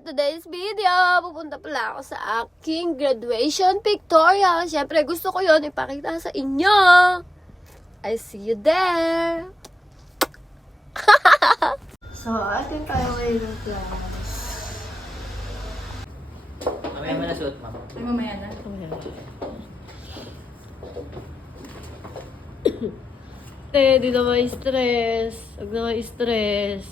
today's video, pupunta pala ako sa aking graduation pictorial. Siyempre, gusto ko yon ipakita sa inyo. I see you there. So, atin tayo ngayon ng class. Mamaya mo na suot, ma'am. Ay, mamaya na. Di na ma-stress. Huwag na ma-stress.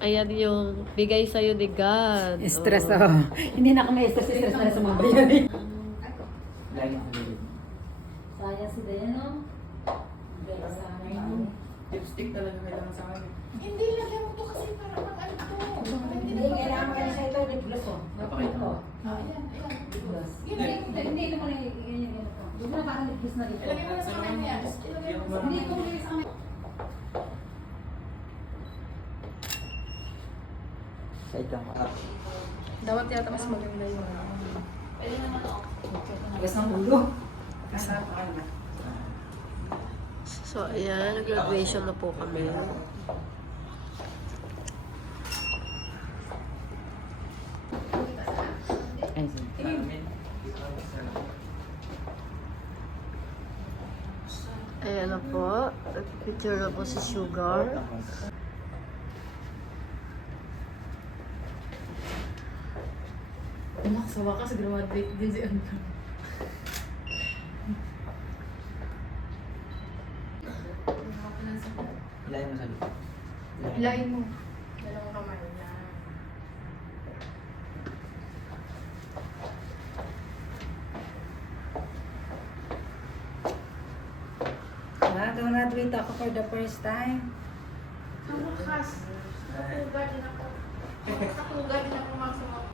Ayan yung bigay sa'yo ni God. Stress oh. Hindi na ako may stress na rin sa mga bayan. Lagi na ulit. Sayang si Dayan, no? Lipstick talaga kailangan sa akin. Hindi, lagyan mo to kasi para pang ano to. Hindi, kailangan mo kasi ito, lip gloss oh. Napakita mo. Ayan, ayan. Lip gloss. Hindi, Hindi, ito mo na ganyan ito. Hindi mo na parang lip gloss na dito. ilagay mo na sa kamay niya. Ilagay mo sa Hindi kamay. ko ilagay sa kamay. Side lang ka. Dapat yata mas maganda yung Gas ng ulo. Masarap ka na. So, ayan. Nag-graduation na po kami. Ay, sige. Ayan na po. Nag-picture na po si Sugar. Anak, sa wakas, graduate din si Andrew. Ilayin mo sa likod. Hilahin mo. Dalawang kamay na. Graduate ako for the first time. Ang wakas. Natuga din ako. Natuga din ako mga sa mga.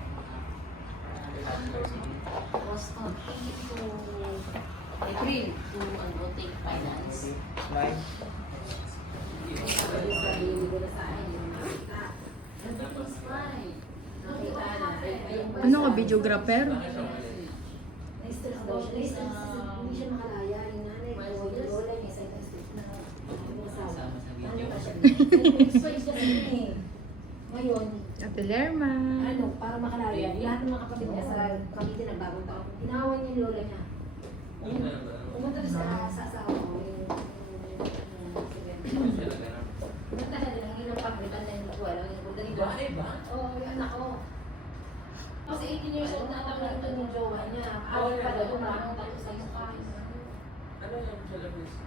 Boston to April to ano, take finance. Smile. Ano ka, videographer? Na-stress daw siya. Na-stress kasi hindi siya makalaya. Yung nanay ko, yung lola niya, sa itong stress na asawa. Sama sa Ano video. pa siya? Stress kasi yun eh. Ngayon, Ate Lerma. ano, para makalaya, lahat ng mga kapatid niya sa Cavite nagbagong taon, tinawag niya yung lola niya. Pumunta na sa asawa ko, pumunta na din ang ilang paglitan na hindi ko alam, yung punta ni Jowa. Oo, yung anak ko. Kasi 18 years old na ang ito ng jowa niya. Awal pa daw, maraming tayo sa isang kain.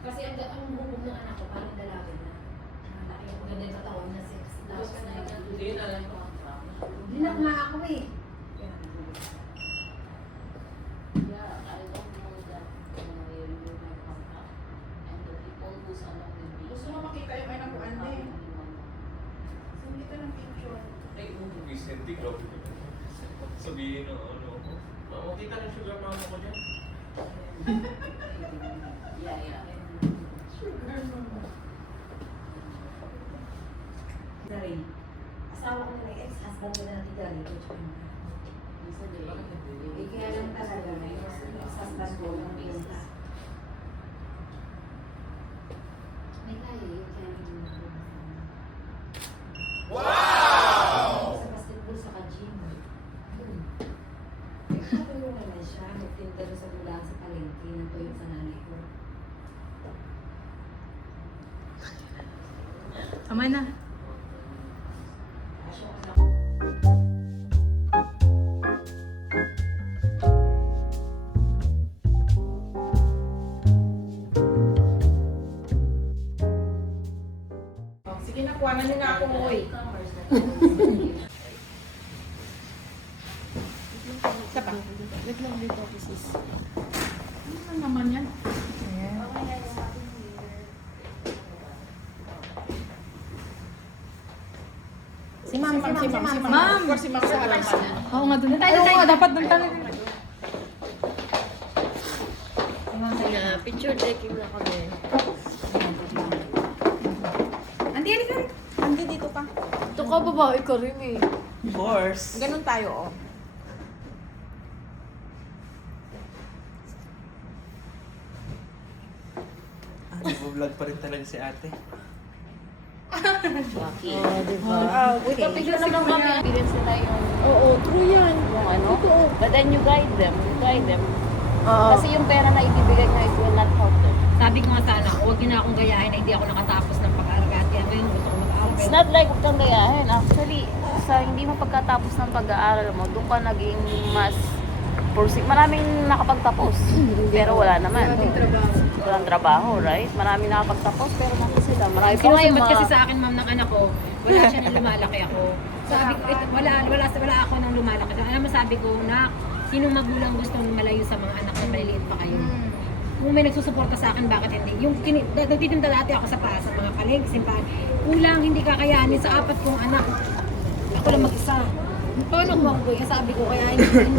Kasi ang bubog ng anak ko, parang dalaga na. Malaki yung ganda yung katawan niya, sexy. Tapos na yung dinak nga ako eh. Yeah, I don't know that you will my contact and the people who's along with me. Gusto mo makita yung anak ko, Ande? Saan kita ng picture? Ay, Vicente, grabe ko. Sabihin ng ano ko. Makita ng sugar mama ko dyan. Yeah. Sugar mama. Dari. Asawa ko na ex-husband ko na natin Dari. Isa din. Eh, kaya lang talaga, yung ex-husband ko, yung pinta. May kaya yun, kaya yung sa basketball, sa ka-gym. Yun. Nakatulungan na siya, magtinda doon sa bulaan sa palengke, ng tuyo sa nanay ko. Tama na. Asya ko na. Sige na, kuwanan niyo na ako, oy. Isa pa. Wait lang dito, sis. Ano naman yan? Ayan. Si ma'am. Ma'am! Of course, si ma'am sa harapan. Oo nga, doon tayo. Oo nga, dapat doon tayo. Yeah, picture taking na kami. Andi, halika. Andi, dito ka. Ito ka, babae ka rin eh. Of course. Ganun tayo, oh. Nag-vlog pa rin talaga si ate. Lucky. Kapigla Kasi naman kami, experience nila yung, Oo, true yan. yung ano. But then you guide them. You guide them. Oo. Kasi yung pera na ibibigay nyo, it will not help them. Sabi ko nga sana, huwag niyo na akong gayahin na hindi ako nakatapos ng pag-aaral. Kaya ngayon gusto ko mag-aaral. It's not like huwag kang gayahin. Actually, sa hindi mo pagkatapos ng pag-aaral mo, doon ka naging mas pursig. Maraming nakapagtapos, pero wala naman. Walang trabaho, right? Maraming nakapagtapos, pero nasa sila. Marami pa ngayon Sinusumat kasi mga... sa akin, ma'am, ng anak ko, wala siya nang lumalaki ako. Sabi ko, wala ako nang lumalaki. Alam mo, sabi ko, na sinong magulang gusto malayo sa mga anak na maliliit pa kayo? Kung may nagsusuporta sa akin, bakit hindi? Yung nagtitinda dati ako sa paas, sa mga palengke, simbahan. Kulang, hindi kakayanin sa 4 kong anak. Ako lang mag-isa. Paano ko makukuha? Sabi ko, kaya hindi kung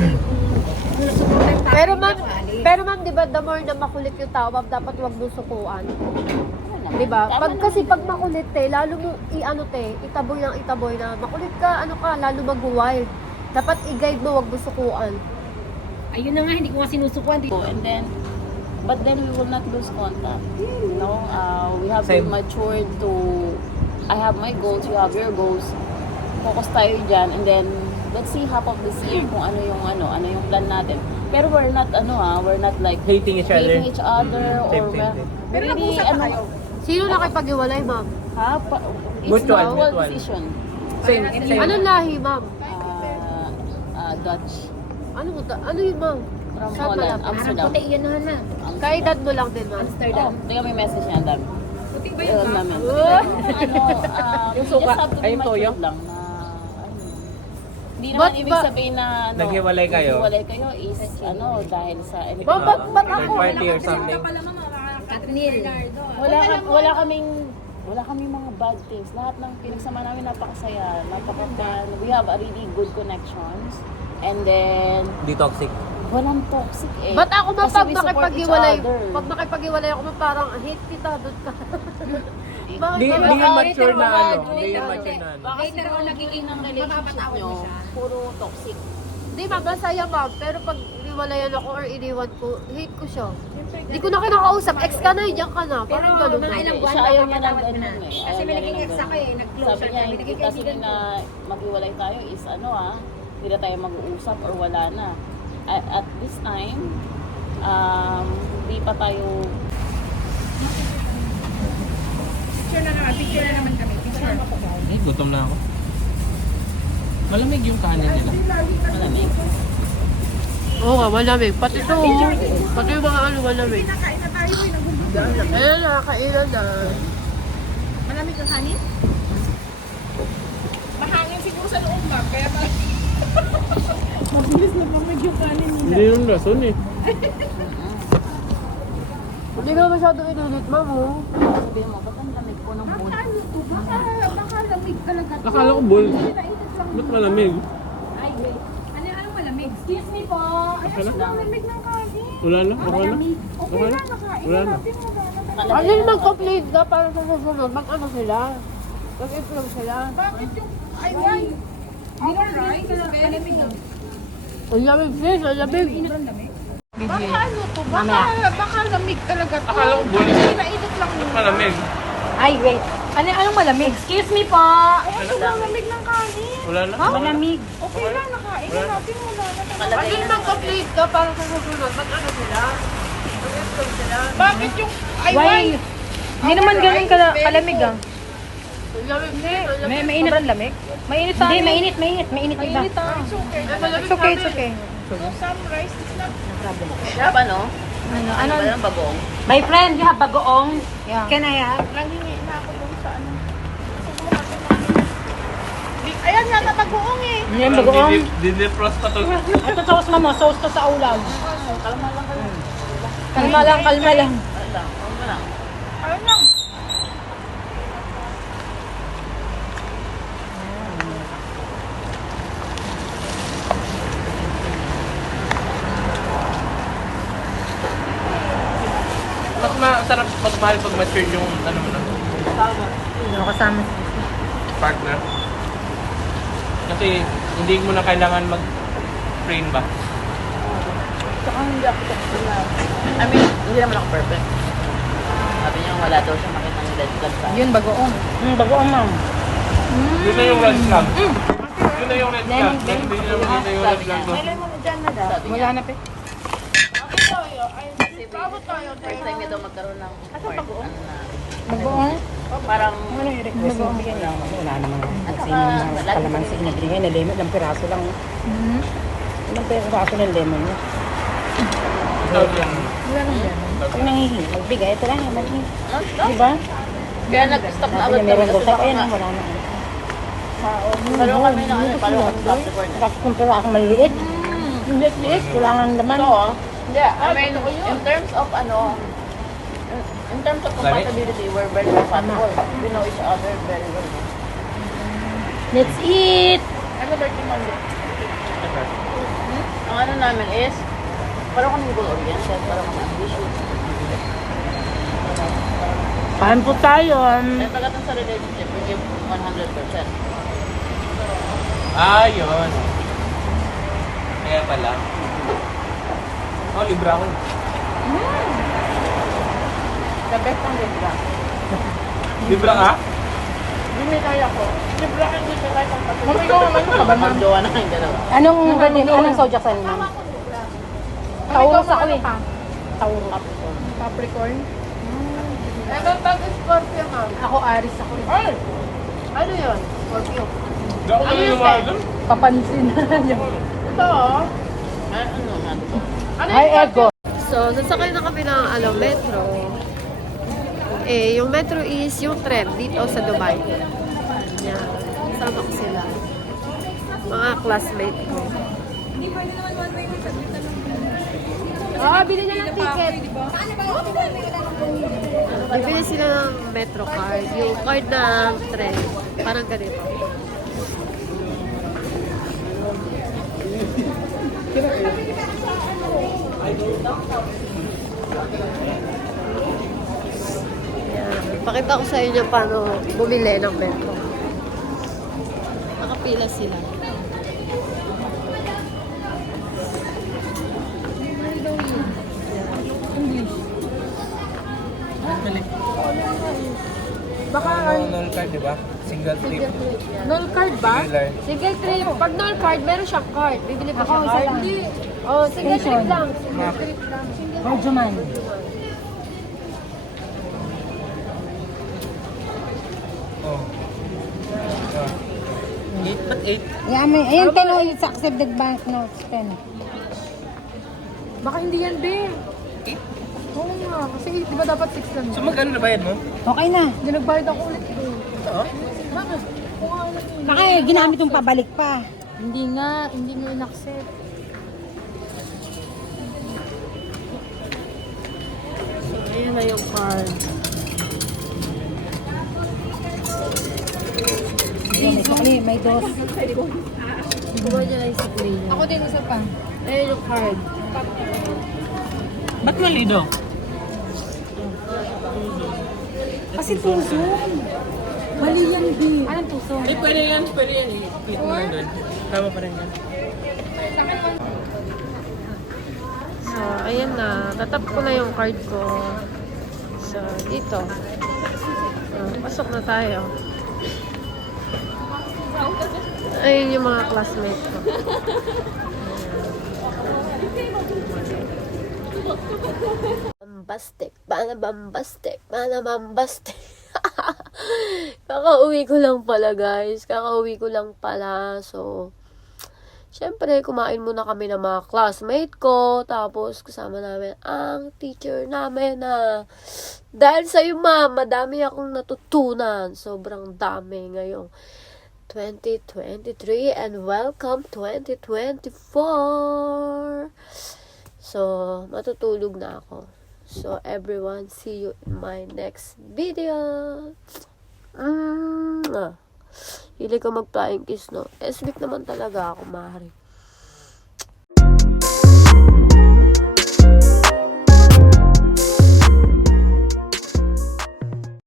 nagsuporta yung tatay, Pero hindi ma'am, ako alis. pero ma'am, di ba, the more na makulit yung tao, ma'am, dapat wag mo sukuan. Di ba? Pag, kasi pag makulit lalo mo i-ano itaboy na makulit ka, ano ka, lalo mag-wild. Dapat i-guide mo, wag mo sukuan. Ayun na nga, hindi ko nga sinusukuan. And then, but then we will not lose contact. You know, we have to Same. mature to, I have my goals, you have your goals. Focus tayo dyan, and then, let's see half of this year kung ano yung plan natin. Pero we're not, we're not like Hating each other. hating each other, Same, or same, same. Pero really, nag-usap na kayo? Sino nakipag-iwalay, ma'am? It's Mutual, mutual mutual. decision. Same, same. Anong lahi, ma'am? Dutch. Ano yun, ma'am? From Saan Holland, malapit? Parang Amsterdam. puti, yun na. Kaedad mo lang din, ma'am. Amsterdam. Oh, tingnan mo yung message niya, ang dami. Puti ba Ayun, yun, namin. Oh. You just have to be yung toyo? mature lang na, hindi naman But- ibig sabihin na, Naghiwalay kayo? naghiwalay kayo is, dahil sa anything. Ba't Third ako? party or something. Katnil. Wala kaming mga bad things. Lahat ng pinagsama namin napakasaya, napaka-fun. We have a really good connections. And then, Di toxic. walang toxic eh. Ba't ako ba Kasi pag we support each makipag-iwalay, other. pag makipag-iwalay ako, parang hate kita, doon ka. Bakit Di ba? yung mature na Later, ano. Di yung mature na ano. Baka siguro nagiging ng relationship nyo, puro toxic. Di ba, masaya ma'am. Pero pag iniwalayan ako or iniwan ko, hate ko siya. Di ko na kinakausap. Ex ka na, diyan ka na. Pero Parang ganun mga na. ilang buwan Siya na ayaw niya kapatawad ng ka na. ganun eh. Kasi Ayaw may niya naging ng ex ako ganun. eh. Nag-close Sabi niya, kami. hindi Naging kasi kaibigan na ko. maghiwalay tayo is hindi na tayo mag-uusap or wala na. At this time, hindi pa tayo Picture na naman kami. Picture. Ay, gutom na ako. Malamig yung kanin nila. malamig. Oo nga, malamig. Pati ito. Pati yung mga ano, malamig. Ayun na, kailan na. Malamig ang kanin? Mahangin siguro sa loob, ma'am. Kaya mabilis na pamig yung kanin nila. Hindi yung rason eh. Hindi ka masyado inulit, ma'am. Oh. Sabihin mo, ba't ang lamig po ng food? Baka lamig talaga. Akala ko bull. Ba't malamig? Ay, wait. Ano malamig? Excuse me po. Ay, Okay na? malamig ng kanin. Wala na? Okay na? Okay Okay na, na? nakain Wala na na. natin. Ano yung mag-complain ka para sa susunod? Mag-ano sila? Mag-improve sila? Bakit yung... Ay, why? Dinner rice? Malamig lang. Ang lamig, sis. Ang lamig. Baka ano to? Baka lamig talaga to. Akala ko bull. Pinainit lang Ba't yun. malamig? Ay, wait. Anong malamig? Excuse me po. Ay, ang sobrang lamig ng kanin. Wala na? Malamig. Okay na, nakain na natin. Wala na. Ano yung mag-complain ka para sa susunod? Mag-ano sila? Mag-improve sila? Bakit yung... Ay, Why? why? Hindi naman ganun kalamig ah. Ang lamig, sis. Ang lamig. Mainit ang lamig? Mainit tayo. Hindi, mainit iba. Mainit ah. It's okay. Ay, malamig It's okay, sa it's amin. okay. So, some rice is not... Sarap ano? Ano? Ba ng bagong? My friend, you have bagoong? Yeah. Can I have? Nanghingi na ako dun sa ano. Siguro natin ayan nga na bagoong eh. Yan, bagoong. Didefrost pa to. Ito sauce mo, sauce to sa ulam. Kalma lang. Wala lang. Ayun lang. Mas masarap magmahal pag mature yung ano mo na. Ano kasama? Partner. Kasi hindi mo na kailangan mag-train ba? Saka hindi ako hindi naman ako perfect. Sabi niya wala daw siya makita ng red flag sa Yun, bagoong. bagoong ma'am. Yun na yung red flag. Yun na yung red flag. Hindi nyo naman yun na yung red flag doon. Wala na, pe. First time ito magkaroon ng bagoong? Bagoong? Parang Wala naman kasi yung kalamansi na binigay na lemon, ilang piraso lang. Ilang piraso ng lemon niya. Wala nang yan. Pag nangihingi, magbigay, ito lang naman. Diba? kaya nag-stop na Sabi agad niya meron kami daw kasi sa baka ayun, nga- wala na. Pareho kami na ano, pareho kami sa support. Tapos kung pirasong maliliit, liit, kailangan naman. So, I mean, in terms of ano, in terms of compatibility, we're very compatible. We know each other very well. Let's eat! Ano birthday Monday? Ang ano namin is, parang kami goal-oriented, parang kami ambitious. Kain po tayo. And pagdating sa relationship, we give 100%. Ah, yun. Kaya pala. Oh, libra ako. The best ang libra. Libra ka? Hindi kaya ko. Libra ang hindi kaya kung pati. Mami ko naman ka ba, ma'am? Magjowa na kayong dalawa. Anong zodiac sign mo? Taurus ako eh. Taurus. Capricorn. Capricorn? Pag Scorpio nga. Ako Aries ako eh. Ay! Ano yun? Scorpio. Hindi ako na yung mga doon. Papansin na niya. Ito oh. Ano nga ito? Ay, ego. So, sasakay na kami ng metro. Yung metro is yung tren dito sa Dubai. Yan. Kasama ko sila. Mga classmate ko. Bili na ng ticket. Bibili sila ng metro card. Yung card ng tren. Parang ganito. Yan. Pakita ko sa inyo paano bumili ng metro. Nakapila sila. Baka null card, di ba? Single trip. Null card ba? Singular. Single trip. Pag null card, meron siyang card. Bibili pa siya card? Hindi. Oh, single trip lang. Single trip lang. Medyo man. Oh. 8, ba't 8? Yeah, may, ayun, 10 o it's accepted banknotes, 10. Baka hindi yan, be. Oo nga. Kasi di ba dapat 6 lang? So, magkano na bayad mo? Okay na. Hindi nagbayad ako ulit. Oo. Bakit? Kung ano yun. Baka ginamit yung pabalik pa. Hindi nga in-accept. So, ayan na yung card. Ayan, may sukli, may dos. Kuha niya lang yung sakli niya. Ako din isa pa. Ayan yung card. Ba't mali daw? Kasi tuso. Mali yan, di. Anong tuso? Eh, pwede yan. Pwede yan. I-click mo lang doon. Tama pa rin yan. So, ayan na. Tatap ko na yung card ko. So, dito. Pasok na tayo. Ayun yung mga classmates ko. Bambastic. Bambastic. Kakauwi ko lang pala, guys. Kakauwi ko lang pala. So, syempre, kumain muna kami ng mga classmate ko. Tapos, kasama namin ang teacher namin na dahil sa'yo, ma'am, madami akong natutunan. Sobrang dami ngayong 2023 and welcome 2024. So, matutulog na ako. So, everyone, see you in my next video. Hili ko mag-flying kiss, no? Esmik naman talaga ako, Mari.